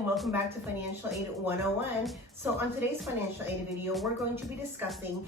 and welcome back to Financial Aid 101. So on today's Financial Aid video, we're going to be discussing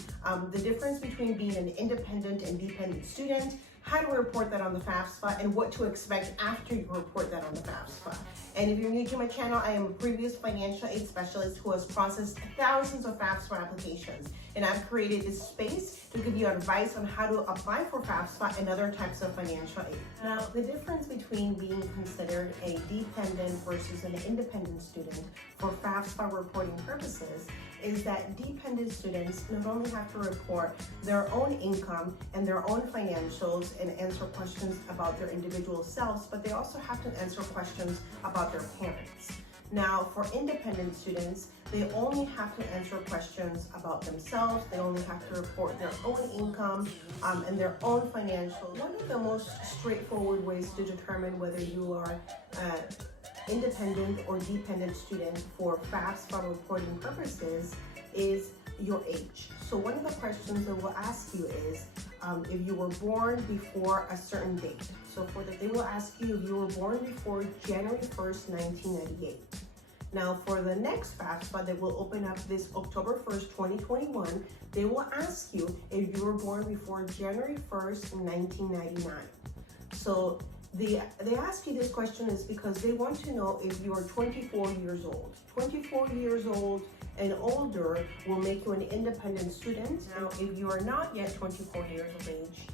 the difference between being an independent and dependent student, how to report that on the FAFSA, and what to expect after you report that on the FAFSA. And if you're new to my channel, I am a previous financial aid specialist who has processed thousands of FAFSA applications. And I've created this space to give you advice on how to apply for FAFSA and other types of financial aid. Now, the difference between being considered a dependent versus an independent student for FAFSA reporting purposes is that dependent students not only have to report their own income and their own financials and answer questions about their individual selves, but they also have to answer questions about their parents. Now, for independent students, they only have to answer questions about themselves. They only have to report their own income and their own financials. One of the most straightforward ways to determine whether you are independent or dependent student for FAFSA reporting purposes is your age. So one of the questions that we'll ask you is if you were born before a certain date. So they will ask you if you were born before January 1st, 1998. Now for the next FAFSA that will open up this October 1st, 2021, they will ask you if you were born before January 1st, 1999. So they ask you this question is because they want to know if you are 24 years old. 24 years old and older will make you an independent student. Now, if you are not yet 24 years of age,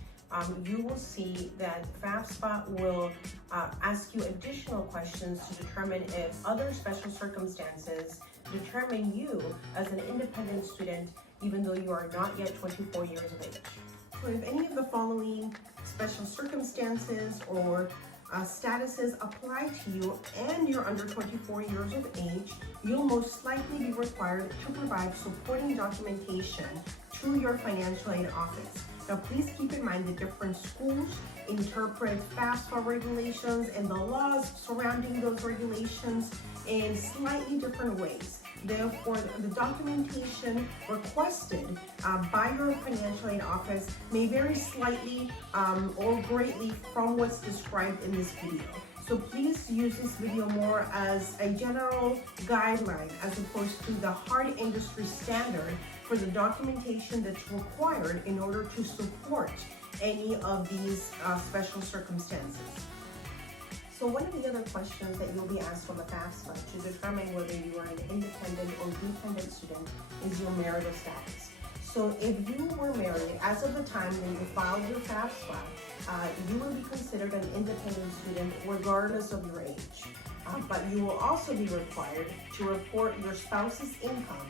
you will see that FAFSA will ask you additional questions to determine if other special circumstances determine you as an independent student, even though you are not yet 24 years of age. So if any of the following special circumstances or statuses apply to you and you're under 24 years of age, you'll most likely be required to provide supporting documentation to your financial aid office. Now, please keep in mind that different schools interpret FAFSA regulations and the laws surrounding those regulations in slightly different ways. Therefore, the documentation requested by your financial aid office may vary slightly or greatly from what's described in this video. So please use this video more as a general guideline as opposed to the hard industry standard for the documentation that's required in order to support any of these special circumstances. So one of the other questions that you'll be asked on the FAFSA to determine whether you are an independent or dependent student is your marital status. So if you were married as of the time when you filed your FAFSA, you will be considered an independent student regardless of your age. But you will also be required to report your spouse's income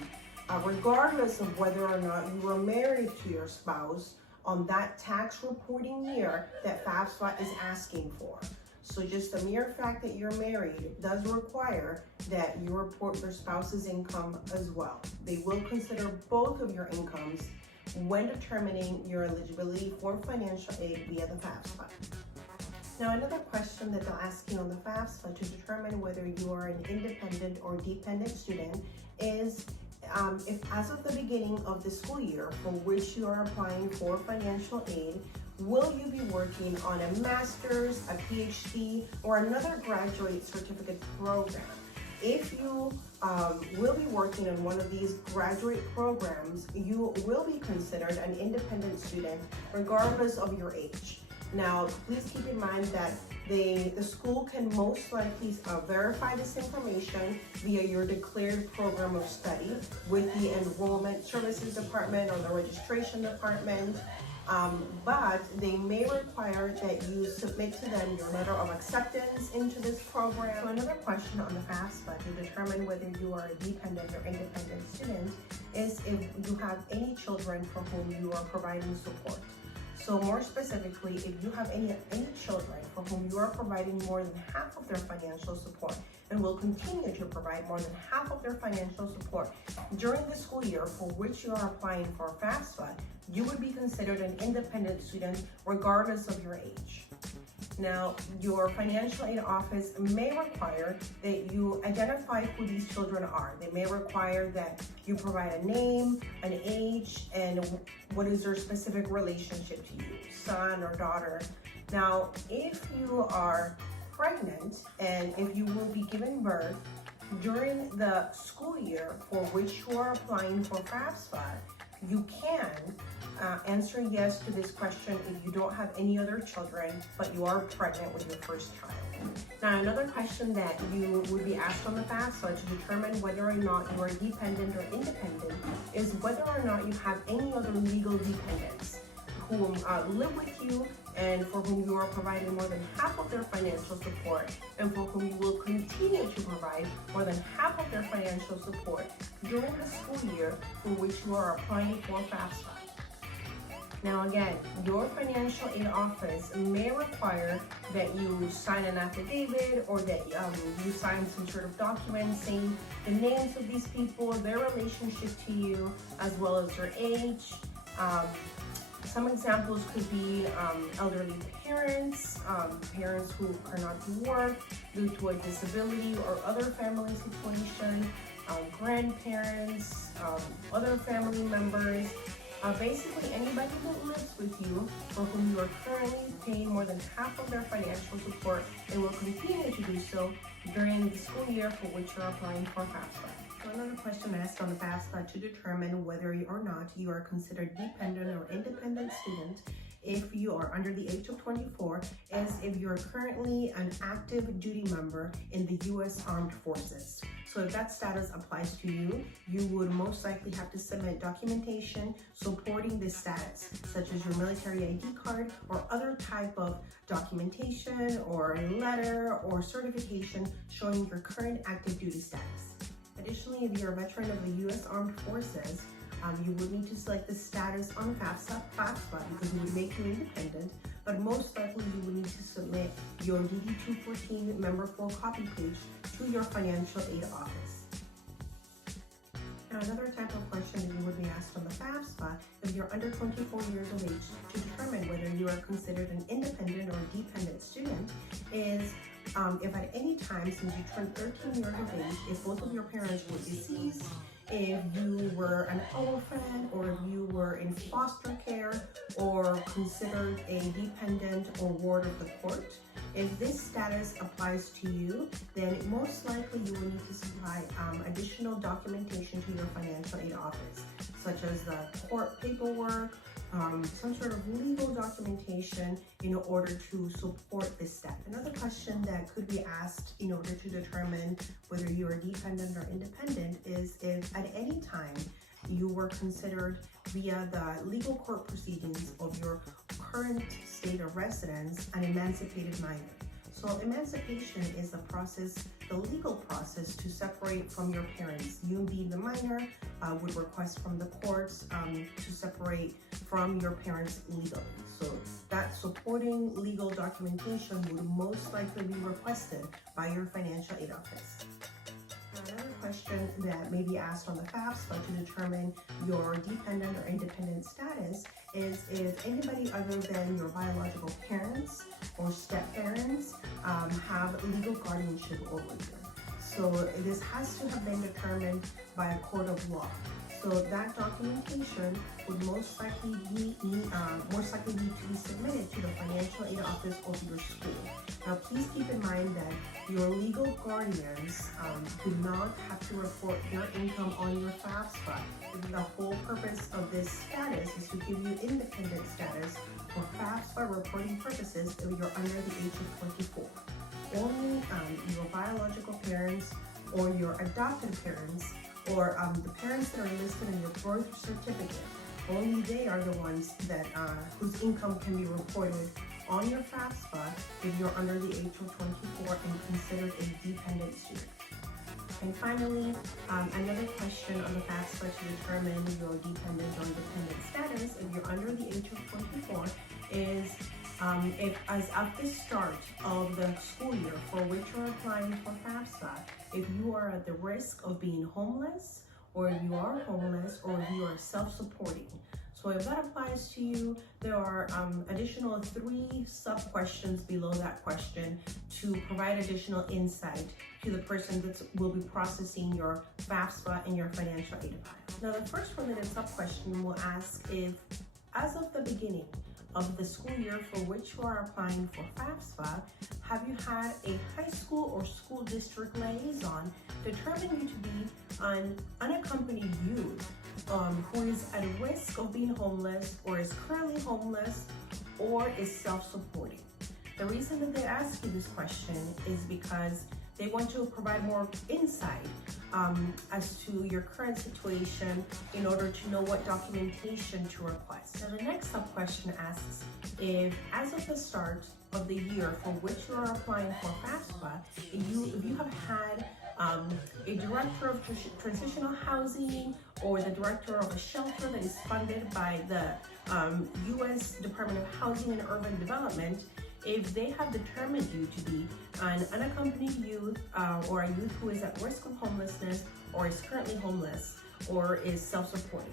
regardless of whether or not you were married to your spouse on that tax reporting year that FAFSA is asking for. So just the mere fact that you're married does require that you report your spouse's income as well. They will consider both of your incomes when determining your eligibility for financial aid via the FAFSA. Now, another question that they'll ask you on the FAFSA to determine whether you are an independent or dependent student is if as of the beginning of the school year for which you are applying for financial aid, will you be working on a master's, a PhD, or another graduate certificate program? If you will be working on one of these graduate programs, you will be considered an independent student regardless of your age. Now, please keep in mind that the school can most likely verify this information via your declared program of study with the enrollment services department or the registration department. But they may require that you submit to them your letter of acceptance into this program. So another question on the FAFSA to determine whether you are a dependent or independent student is if you have any children for whom you are providing support. So more specifically, if you have any children for whom you are providing more than half of their financial support and will continue to provide more than half of their financial support during the school year for which you are applying for FAFSA, you would be considered an independent student regardless of your age. Now, your financial aid office may require that you identify who these children are. They may require that you provide a name, an age, and what is their specific relationship to you, son or daughter. Now, if you are pregnant and if you will be giving birth during the school year for which you are applying for FAFSA, you can answer yes to this question if you don't have any other children, but you are pregnant with your first child. Now, another question that you would be asked on the FAFSA to determine whether or not you are dependent or independent is whether or not you have any other legal dependents who live with you and for whom you are providing more than half of their financial support, and for whom you will continue to provide more than half of their financial support during the school year for which you are applying for FAFSA. Now again, your financial aid office may require that you sign an affidavit or that you sign some sort of document saying the names of these people, their relationship to you, as well as their age. Some examples could be elderly parents, parents who are not to work due to a disability or other family situation, grandparents, other family members, basically anybody who lives with you for whom you are currently paying more than half of their financial support and will continue to do so during the school year for which you're applying for FAFSA. So another question asked on the FAFSA to determine whether or not you are considered dependent or independent student if you are under the age of 24 is if you're currently an active duty member in the U.S. Armed Forces. So if that status applies to you, you would most likely have to submit documentation supporting this status, such as your military ID card or other type of documentation or a letter or certification showing your current active duty status. Additionally, if you're a veteran of the U.S. Armed Forces, you would need to select the status on FAFSA because it would make you independent, but most likely you would need to submit your DD-214 member full copy page to your financial aid office. Now, another type of question that you would be asked on the FAFSA if you're under 24 years of age to determine whether you are considered an independent or dependent student is if at any time since you turned 13 years of age, if both of your parents were deceased, if you were an orphan, or if you were in foster care or considered a dependent or ward of the court. If this status applies to you, then most likely you will need to supply additional documentation to your financial aid office, such as the court paperwork, some sort of legal documentation in order to support this step. Another question that could be asked in order to determine whether you are dependent or independent is if at any time you were considered via the legal court proceedings of your current state of residence an emancipated minor. So emancipation is the process, the legal process to separate from your parents. You being the minor would request from the courts to separate from your parents legally. So that supporting legal documentation would most likely be requested by your financial aid office. Another question that may be asked on the FAFSA to determine your dependent or independent status is if anybody other than your biological parents or step-parents have legal guardianship over you. So this has to have been determined by a court of law. So that documentation would most likely need to be submitted to the financial aid office of your school. Now, please keep in mind that your legal guardians do not have to report their income on your FAFSA. The whole purpose of this status is to give you independent status for FAFSA reporting purposes if you're under the age of 24. Only your biological parents or your adopted parents or the parents that are listed in your birth certificate, only they are the ones that whose income can be reported on your FAFSA if you're under the age of 24 and considered a dependent student. And finally, another question on the FAFSA to determine your dependent or independent status if you're under the age of 24 is if as at the start of the school year for which you're applying for FAFSA, if you are at the risk of being homeless, or if you are homeless, or if you are self-supporting. So if that applies to you, there are additional 3 sub-questions below that question to provide additional insight to the person that will be processing your FAFSA and your financial aid file. Now, the first related sub-question will ask if, as of the beginning of the school year for which you are applying for FAFSA, have you had a high school or school district liaison determine you to be an unaccompanied youth who is at risk of being homeless or is currently homeless or is self-supporting? The reason that they ask you this question is because they want to provide more insight as to your current situation in order to know what documentation to request. Now, the next sub-question asks if, as of the start of the year for which you are applying for FAFSA, if you have had a director of transitional housing or the director of a shelter that is funded by the U.S. Department of Housing and Urban Development, if they have determined you to be an unaccompanied youth or a youth who is at risk of homelessness or is currently homeless or is self-supporting.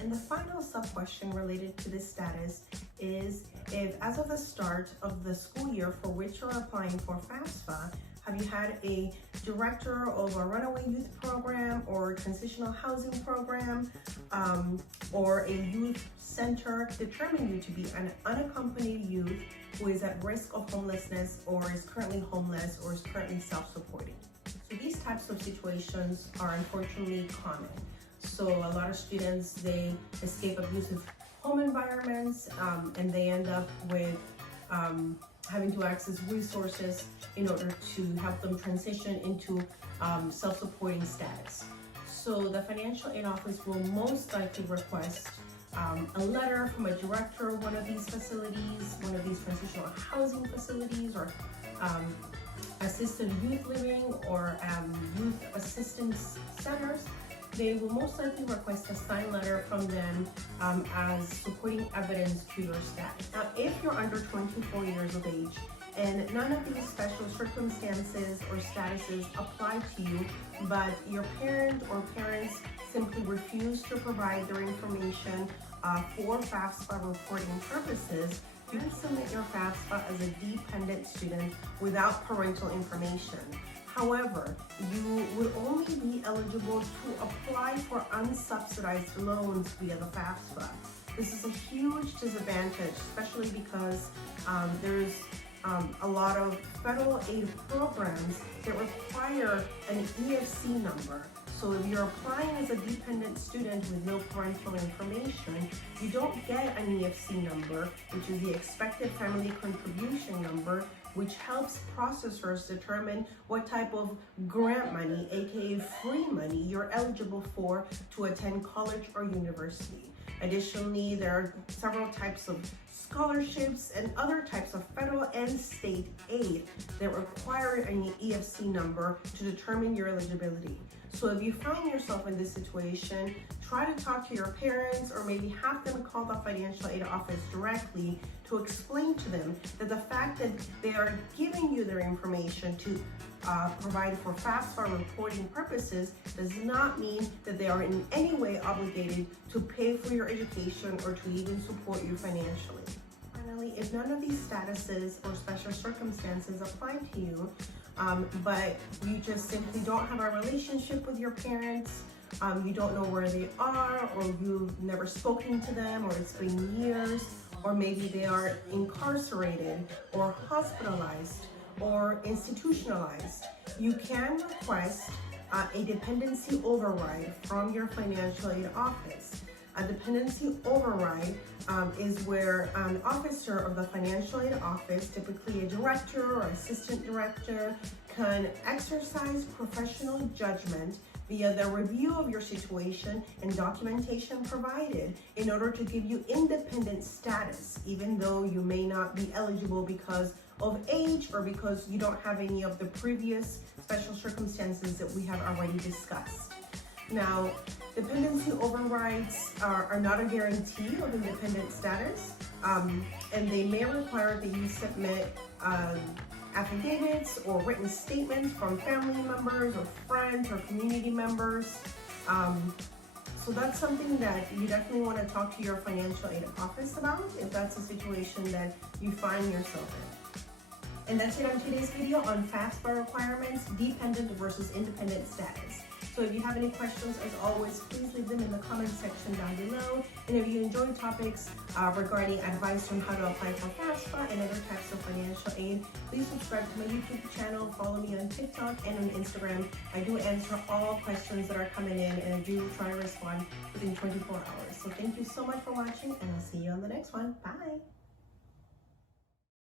And the final sub-question related to this status is if, as of the start of the school year for which you're applying for FAFSA, have you had a director of a runaway youth program or transitional housing program or a youth center determine you to be an unaccompanied youth who is at risk of homelessness or is currently homeless or is currently self-supporting? So these types of situations are unfortunately common. So a lot of students, they escape abusive home environments and they end up with having to access resources in order to help them transition into self-supporting status. So the financial aid office will most likely request a letter from a director of one of these facilities, one of these transitional housing facilities, or assisted youth living or youth assistance centers. They will most likely request a signed letter from them as supporting evidence to your status. Now, if you're under 24 years of age and none of these special circumstances or statuses apply to you, but your parent or parents simply refuse to provide their information for FAFSA reporting purposes, you can submit your FAFSA as a dependent student without parental information. However, you would only be eligible to apply for unsubsidized loans via the FAFSA. This is a huge disadvantage, especially because there's a lot of federal aid programs that require an EFC number. So if you're applying as a dependent student with no parental information, you don't get an EFC number, which is the expected family contribution number, which helps processors determine what type of grant money, aka free money, you're eligible for to attend college or university. Additionally, there are several types of scholarships and other types of federal and state aid that require an EFC number to determine your eligibility. So if you find yourself in this situation, try to talk to your parents or maybe have them call the financial aid office directly to explain to them that the fact that they are giving you their information to provide for FAFSA reporting purposes does not mean that they are in any way obligated to pay for your education or to even support you financially. Finally, if none of these statuses or special circumstances apply to you, but you just simply don't have a relationship with your parents, you don't know where they are, or you've never spoken to them, or it's been years, or maybe they are incarcerated or hospitalized or institutionalized, you can request a dependency override from your financial aid office. A dependency override is where an officer of the financial aid office, typically a director or assistant director, can exercise professional judgment via the review of your situation and documentation provided in order to give you independent status, even though you may not be eligible because of age or because you don't have any of the previous special circumstances that we have already discussed. Now, dependency overrides are not a guarantee of independent status, and they may require that you submit affidavits or written statements from family members or friends or community members. So that's something that you definitely want to talk to your financial aid office about if that's a situation that you find yourself in. And that's it on today's video on FAFSA requirements, dependent versus independent status. So if you have any questions, as always, please leave them in the comment section down below. And if you enjoy topics regarding advice on how to apply for FAFSA and other types of financial aid, please subscribe to my YouTube channel, follow me on TikTok and on Instagram. I do answer all questions that are coming in, and I do try to respond within 24 hours. So thank you so much for watching, and I'll see you on the next one. Bye.